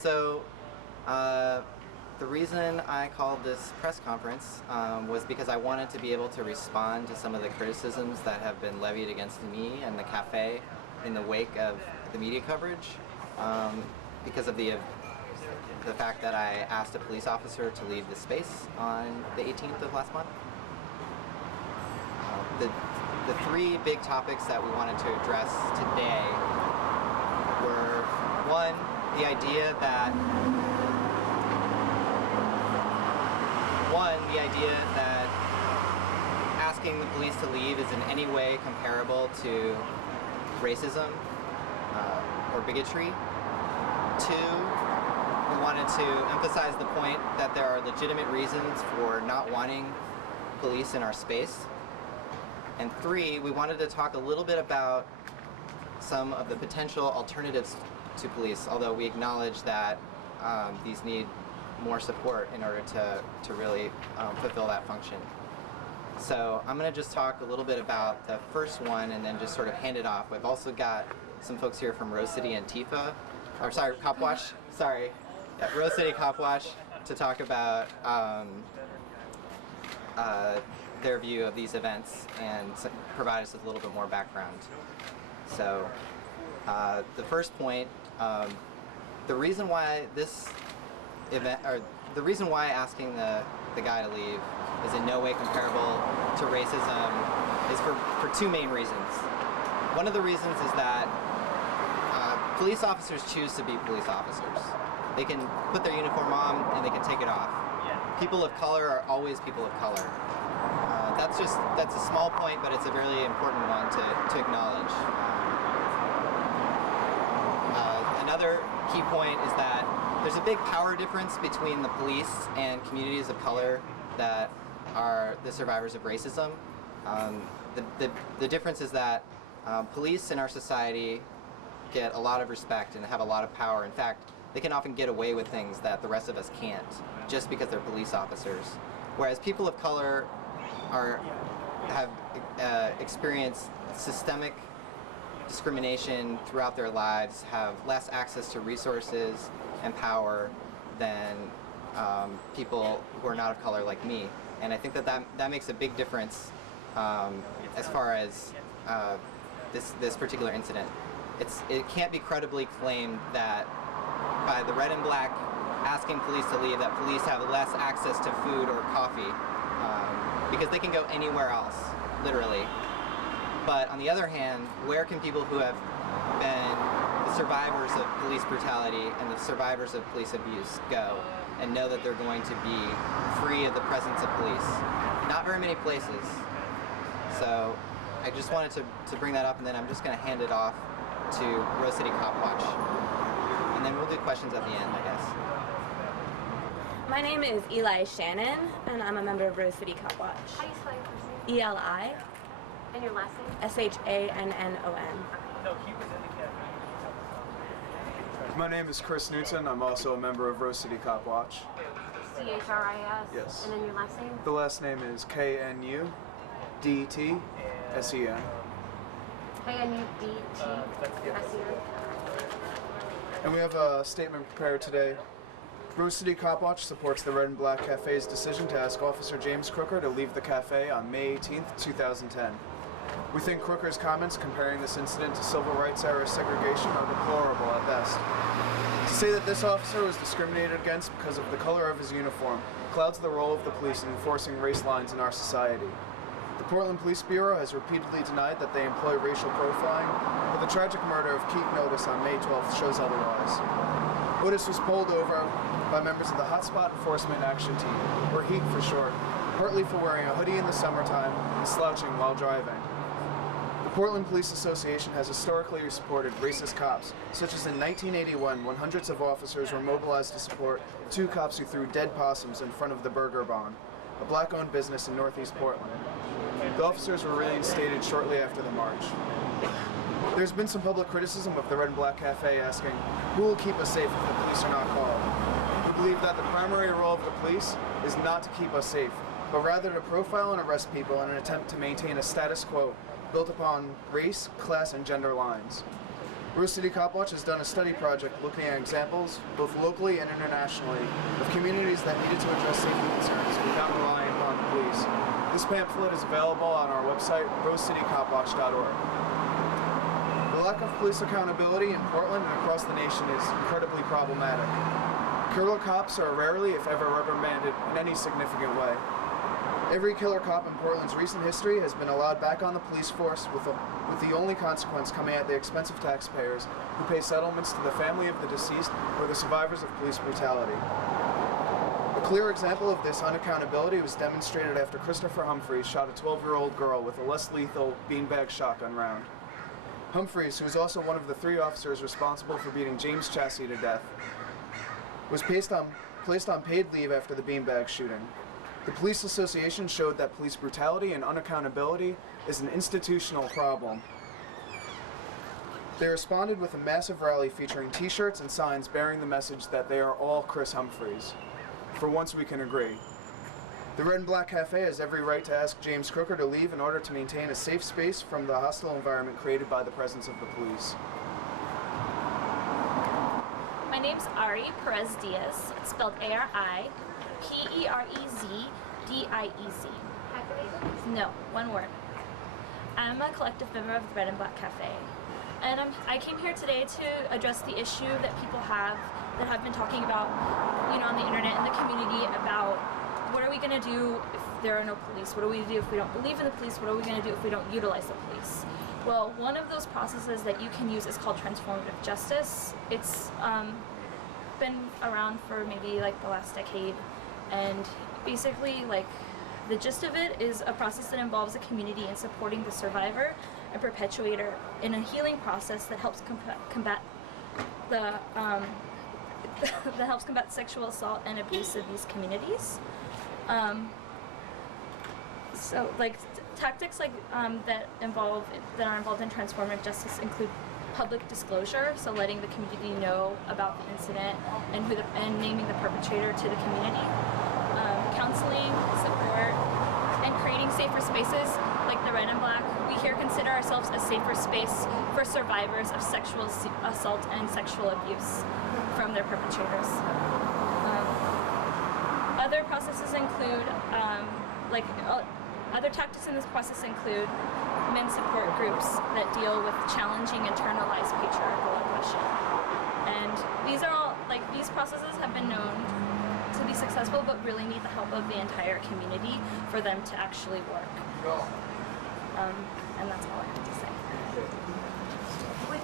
So, the reason I called this press conference was because I wanted to be able to respond to some of the criticisms that have been levied against me and the cafe in the wake of the media coverage, because of the fact that I asked a police officer to leave the space on the 18th of last month. The three big topics that we wanted to address today were, one, the idea that asking the police to leave is in any way comparable to racism or bigotry. Two, we wanted to emphasize the point that there are legitimate reasons for not wanting police in our space. And three, we wanted to talk a little bit about some of the potential alternatives to police, although we acknowledge that these need more support in order to really fulfill that function. So I'm going to just talk a little bit about the first one and then just sort of hand it off. We've also got some folks here from Rose City Antifa, or sorry, Cop Watch, sorry, yeah, Rose City Cop Watch, to talk about their view of these events and provide us with a little bit more background. So the first point, the reason why this event, or the reason why asking the guy to leave is in no way comparable to racism is for two main reasons. One of the reasons is that police officers choose to be police officers. They can put their uniform on and they can take it off. People of color are always people of color. That's a small point, but it's a really important one to acknowledge. Another key point is that there's a big power difference between the police and communities of color that are the survivors of racism. The difference is that police in our society get a lot of respect and have a lot of power. In fact, they can often get away with things that the rest of us can't, just because they're police officers. Whereas people of color have experienced systemic discrimination throughout their lives, have less access to resources and power than people who are not of color like me. And I think that makes a big difference as far as this particular incident. It can't be credibly claimed that by the red and black asking police to leave, that police have less access to food or coffee, because they can go anywhere else, literally. But on the other hand, where can people who have been the survivors of police brutality and the survivors of police abuse go and know that they're going to be free of the presence of police? Not very many places. So I just wanted to bring that up, and then I'm just going to hand it off to Rose City Cop Watch. And then we'll do questions at the end, I guess. My name is Eli Shannon, and I'm a member of Rose City Cop Watch. How do you spell your first name? E-L-I. And your last name? S-H-A-N-N-O-N. My name is Chris Newton. I'm also a member of Rose City Cop Watch. C-H-R-I-S? Yes. And then your last name? The last name is K-N-U-D-T-S-E-N. K-N-U-D-T-S-E-N? And we have a statement prepared today. Rose City Cop Watch supports the Red and Black Cafe's decision to ask Officer James Crooker to leave the cafe on May 18th, 2010. We think Crooker's comments comparing this incident to civil rights era segregation are deplorable at best. To say that this officer was discriminated against because of the color of his uniform clouds the role of the police in enforcing race lines in our society. The Portland Police Bureau has repeatedly denied that they employ racial profiling, but the tragic murder of Keith Otis on May 12th shows otherwise. Otis was pulled over by members of the Hotspot Enforcement Action Team, or HEAT for short, partly for wearing a hoodie in the summertime and slouching while driving. The Portland Police Association has historically supported racist cops, such as in 1981 when hundreds of officers were mobilized to support two cops who threw dead possums in front of the Burger Barn, a black-owned business in Northeast Portland. The officers were reinstated shortly after the march. There's been some public criticism of the Red and Black Cafe asking, who will keep us safe if the police are not called? We believe that the primary role of the police is not to keep us safe, but rather to profile and arrest people in an attempt to maintain a status quo built upon race, class, and gender lines. Rose City Cop Watch has done a study project looking at examples, both locally and internationally, of communities that needed to address safety concerns without relying upon the police. This pamphlet is available on our website, rosecitycopwatch.org. The lack of police accountability in Portland and across the nation is incredibly problematic. Killer cops are rarely, if ever, reprimanded in any significant way. Every killer cop in Portland's recent history has been allowed back on the police force with the only consequence coming at the expense of taxpayers who pay settlements to the family of the deceased or the survivors of police brutality. A clear example of this unaccountability was demonstrated after Christopher Humphreys shot a 12-year-old girl with a less lethal beanbag shotgun round. Humphreys, who was also one of the 3 officers responsible for beating James Chassie to death, was placed on paid leave after the beanbag shooting. The Police Association showed that police brutality and unaccountability is an institutional problem. They responded with a massive rally featuring t-shirts and signs bearing the message that they are all Chris Humphreys. For once we can agree. The Red and Black Cafe has every right to ask James Crooker to leave in order to maintain a safe space from the hostile environment created by the presence of the police. My name's Ari Perez Diaz. It's spelled A-R-I-P-E-R-E-Z-D-I-E-Z. Hyphenated? No, one word. I'm a collective member of the Red and Black Cafe. And I came here today to address the issue that people have that have been talking about, on the internet and the community about what are we going to do if there are no police? What do we do if we don't believe in the police? What are we going to do if we don't utilize the police? Well, one of those processes that you can use is called transformative justice. It's been around for maybe like the last decade, and basically the gist of it is a process that involves a community in supporting the survivor and perpetuator in a healing process that helps combat sexual assault and abuse in these communities. Tactics that are involved in transformative justice include public disclosure, so letting the community know about the incident and naming the perpetrator to the community. Counseling, support, and creating safer spaces like the Red and Black. We here consider ourselves a safer space for survivors of sexual assault and sexual abuse from their perpetrators. Other processes include, other tactics in this process include men's support groups that deal with challenging internalized patriarchal oppression. And these processes have been known to be successful, but really need the help of the entire community for them to actually work. And that's all I have to say.